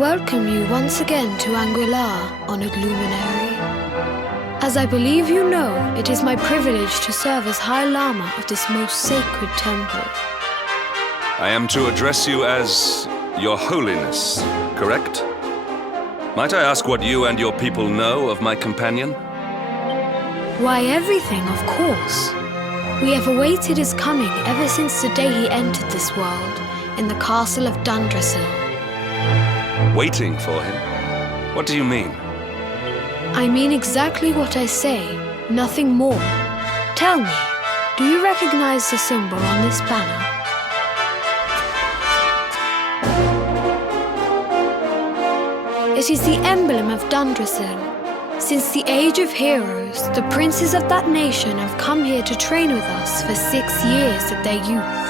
welcome you once again to Anguillar, honored luminary. As I believe you know, it is my privilege to serve as High Lama of this most sacred temple. I am to address you as Your Holiness, correct? Might I ask what you and your people know of my companion? Why, everything, of course. We have awaited his coming ever since the day he entered this world, in the castle of Dundrasil. Waiting for him? What do you mean? I mean exactly what I say, nothing more. Tell me, do you recognize the symbol on this banner? It is the emblem of Dundrasil. Since the age of heroes, the princes of that nation have come here to train with us for 6 years of their youth.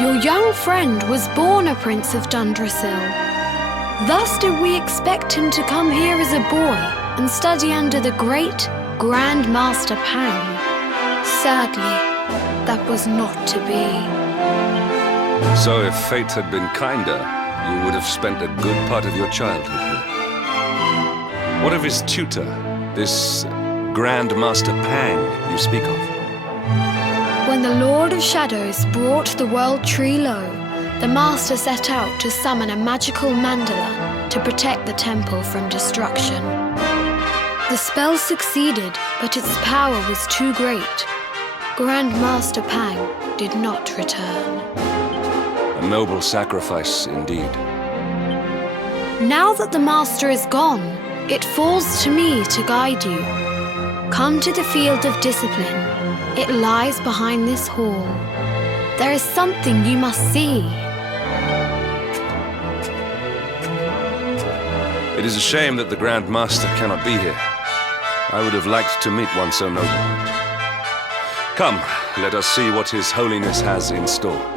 Your young friend was born a prince of Dundrasil. Thus did we expect him to come here as a boy and study under the great Grand Master Pang. Sadly, that was not to be. So if fate had been kinder, you would have spent a good part of your childhood here. What of his tutor, this Grand Master Pang you speak of? When the Lord of Shadows brought the world tree low, the Master set out to summon a magical mandala to protect the temple from destruction. The spell succeeded, but its power was too great. Grand Master Pang did not return. A noble sacrifice indeed. Now that the Master is gone, it falls to me to guide you. Come to the field of discipline. It lies behind this hall. There is something you must see. It is a shame that the Grand Master cannot be here. I would have liked to meet one so noble. Come, let us see what His Holiness has in store.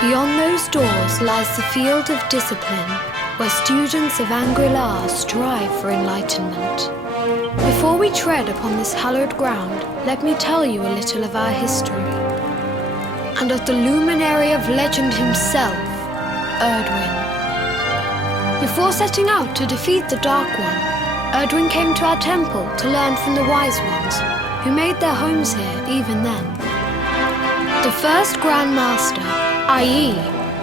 Beyond those doors lies the field of discipline, where students of Angri-La strive for enlightenment. Before we tread upon this hallowed ground, let me tell you a little of our history, and of the luminary of legend himself, Erdwin. Before setting out to defeat the Dark One, Erdwin came to our temple to learn from the Wise Ones, who made their homes here even then. The first Grand Master, i.e.,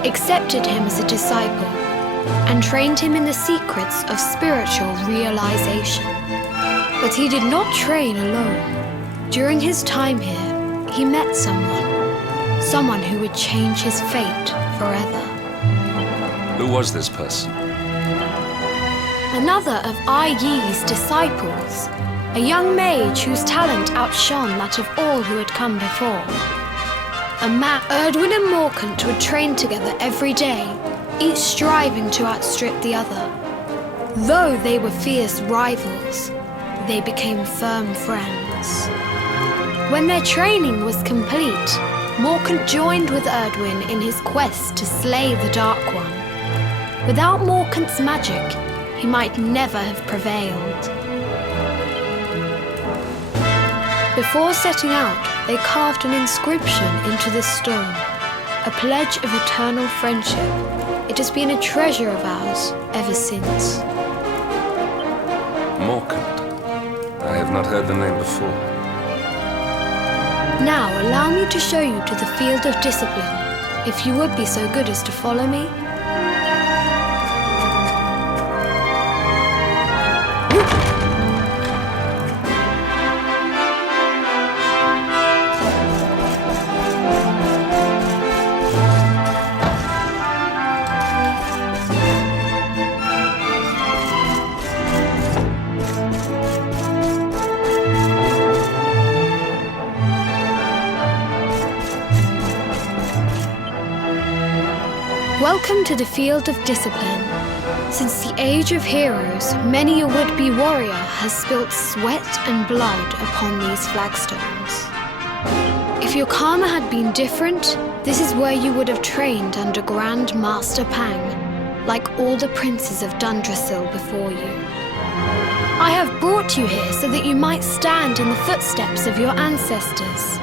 accepted him as a disciple and trained him in the secrets of spiritual realization. But he did not train alone. During his time here, he met someone who would change his fate forever. Who was this person? Another of Ai Yi's disciples, a young mage whose talent outshone that of all who had come before. Erdwin and Morkant would train together every day, each striving to outstrip the other. Though they were fierce rivals, they became firm friends. When their training was complete, Morkant joined with Erdwin in his quest to slay the Dark One. Without Morkant's magic, he might never have prevailed. Before setting out, they carved an inscription into the stone, a pledge of eternal friendship. It has been a treasure of ours ever since. Morkant. I have not heard the name before. Now allow me to show you to the field of discipline, if you would be so good as to follow me. Welcome to the field of discipline. Since the age of heroes, many a would-be warrior has spilt sweat and blood upon these flagstones. If your karma had been different, this is where you would have trained under Grand Master Pang, like all the princes of Dundrasil before you. I have brought you here so that you might stand in the footsteps of your ancestors.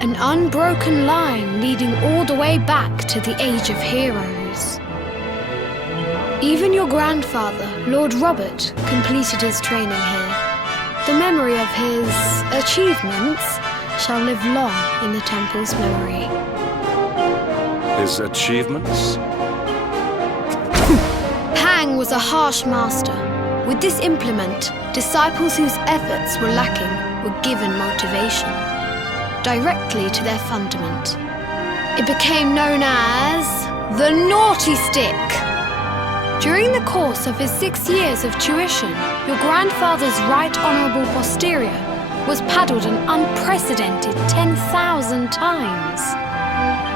An unbroken line leading all the way back to the Age of Heroes. Even your grandfather, Lord Robert, completed his training here. The memory of his achievements shall live long in the temple's memory. His achievements? Pang was a harsh master. With this implement, disciples whose efforts were lacking were given motivation directly to their fundament. It became known as the Naughty Stick. During the course of his 6 years of tuition, your grandfather's right honourable posterior was paddled an unprecedented 10,000 times.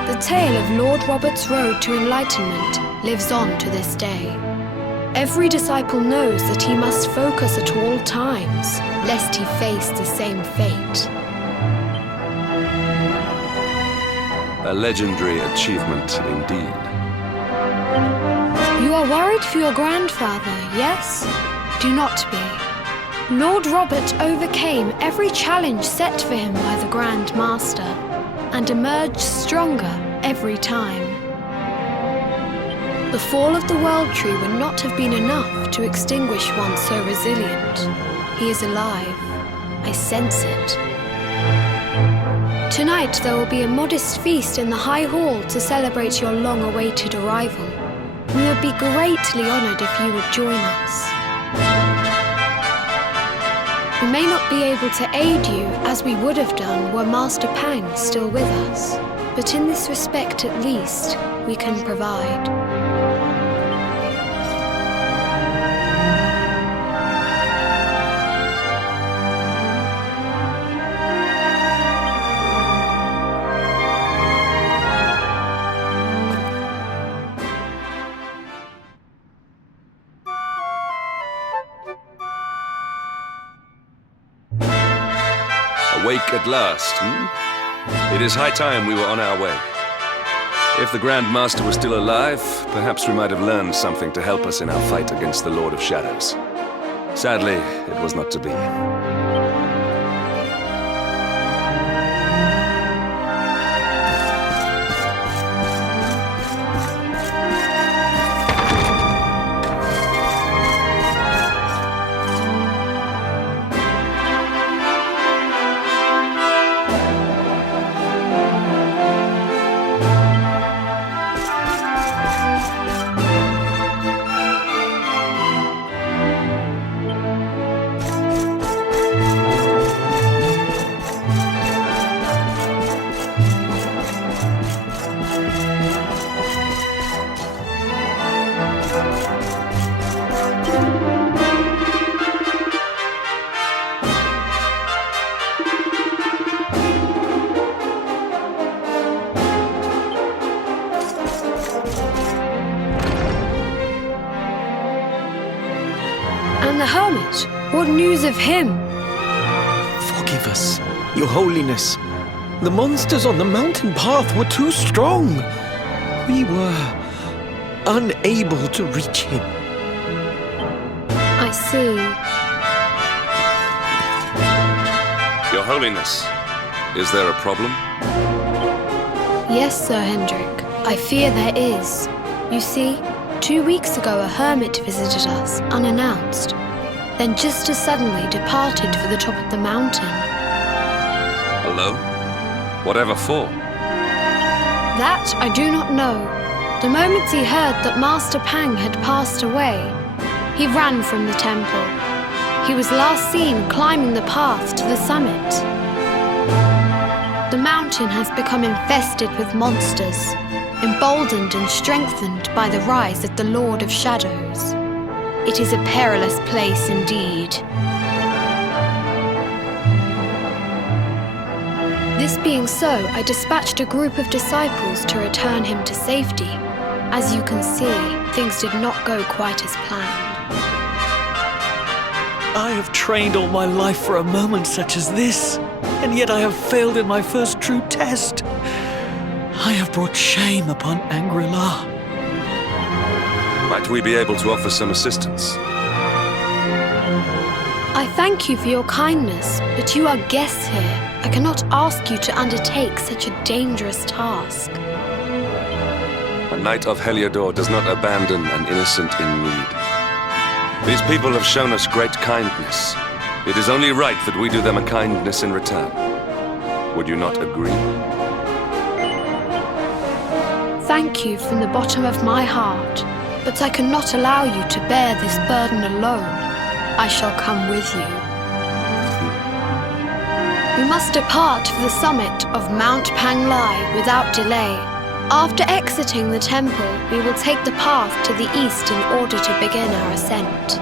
The tale of Lord Robert's road to enlightenment lives on to this day. Every disciple knows that he must focus at all times, lest he face the same fate. A legendary achievement indeed. You are worried for your grandfather, yes? Do not be. Lord Robert overcame every challenge set for him by the Grand Master and emerged stronger every time. The fall of the World Tree would not have been enough to extinguish one so resilient. He is alive. I sense it. Tonight there will be a modest feast in the High Hall to celebrate your long-awaited arrival. We would be greatly honoured if you would join us. We may not be able to aid you as we would have done were Master Pang still with us, but in this respect at least, we can provide. Awake at last, It is high time we were on our way. If the Grand Master was still alive, perhaps we might have learned something to help us in our fight against the Lord of Shadows. Sadly, it was not to be. And the hermit? What news of him? Forgive us, Your Holiness. The monsters on the mountain path were too strong. We were unable to reach him. I see. Your Holiness, is there a problem? Yes, Sir Hendrik. I fear there is. You see, 2 weeks ago a hermit visited us, unannounced. Then just as suddenly departed for the top of the mountain. Alone? Whatever for? That I do not know. The moment he heard that Master Pang had passed away, he ran from the temple. He was last seen climbing the path to the summit. The mountain has become infested with monsters, emboldened and strengthened by the rise of the Lord of Shadows. It is a perilous place indeed. This being so, I dispatched a group of disciples to return him to safety. As you can see, things did not go quite as planned. I have trained all my life for a moment such as this, and yet I have failed in my first true test. I have brought shame upon Angri-La. Might we be able to offer some assistance? I thank you for your kindness, but you are guests here. I cannot ask you to undertake such a dangerous task. A knight of Heliodor does not abandon an innocent in need. These people have shown us great kindness. It is only right that we do them a kindness in return. Would you not agree? Thank you from the bottom of my heart, but I cannot allow you to bear this burden alone. I shall come with you. We must depart for the summit of Mount Panglai without delay. After exiting the temple, we will take the path to the east in order to begin our ascent.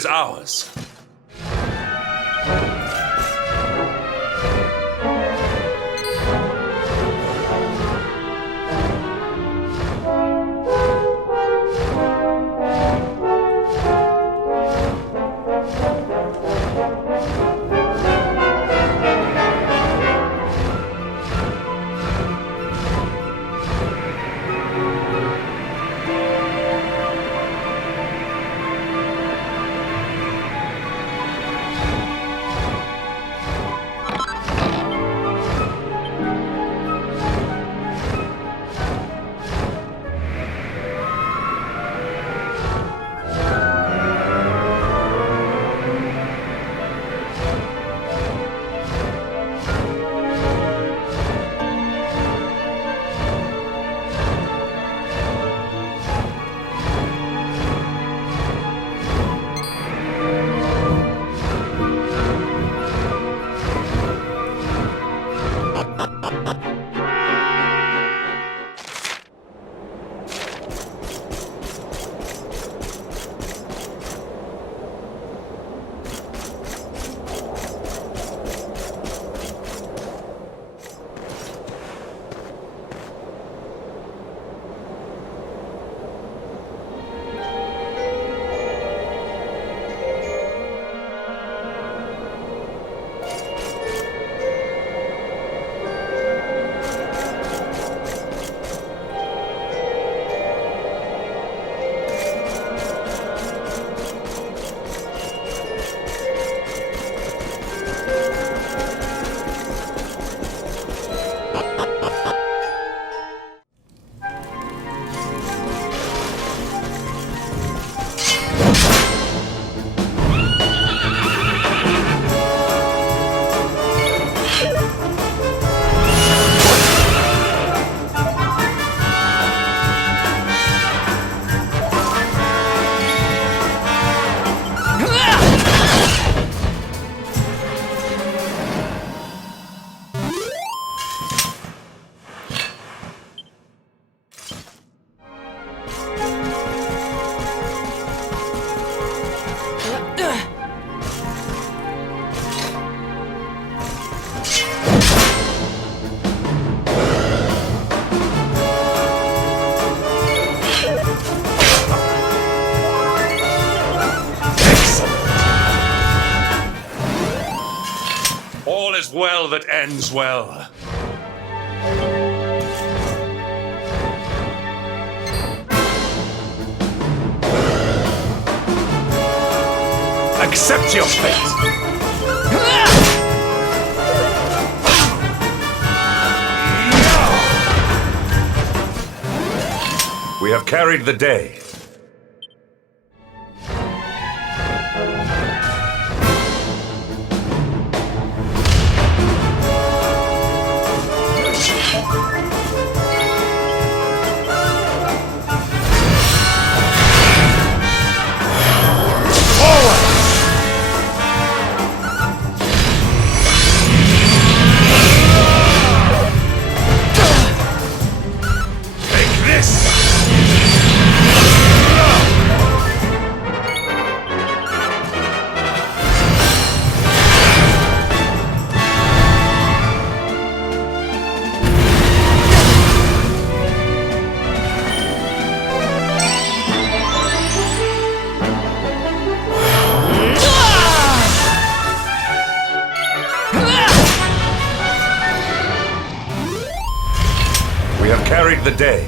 is ours. Well that ends well. Accept your fate. We have carried the day. Carried the day.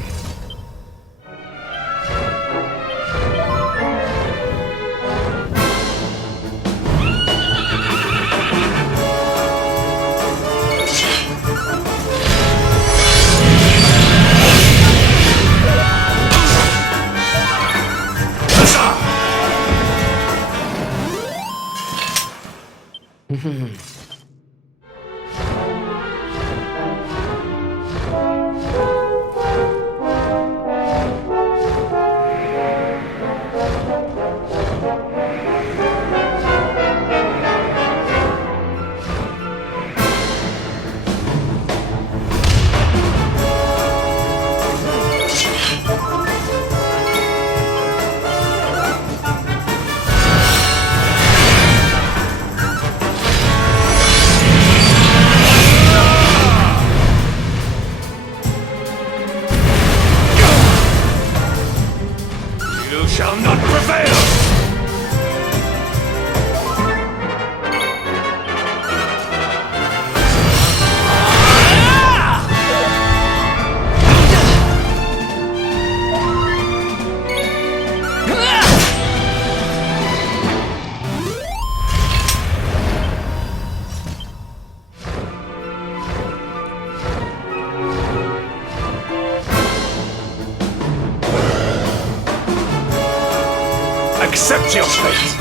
Accept your fate.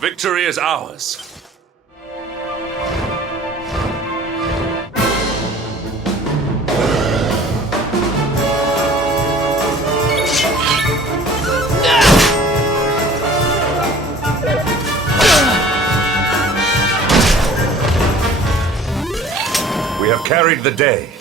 Victory is ours. We have carried the day.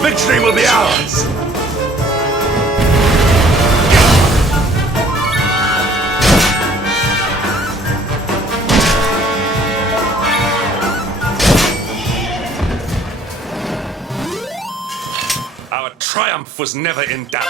Victory will be ours! Our triumph was never in doubt.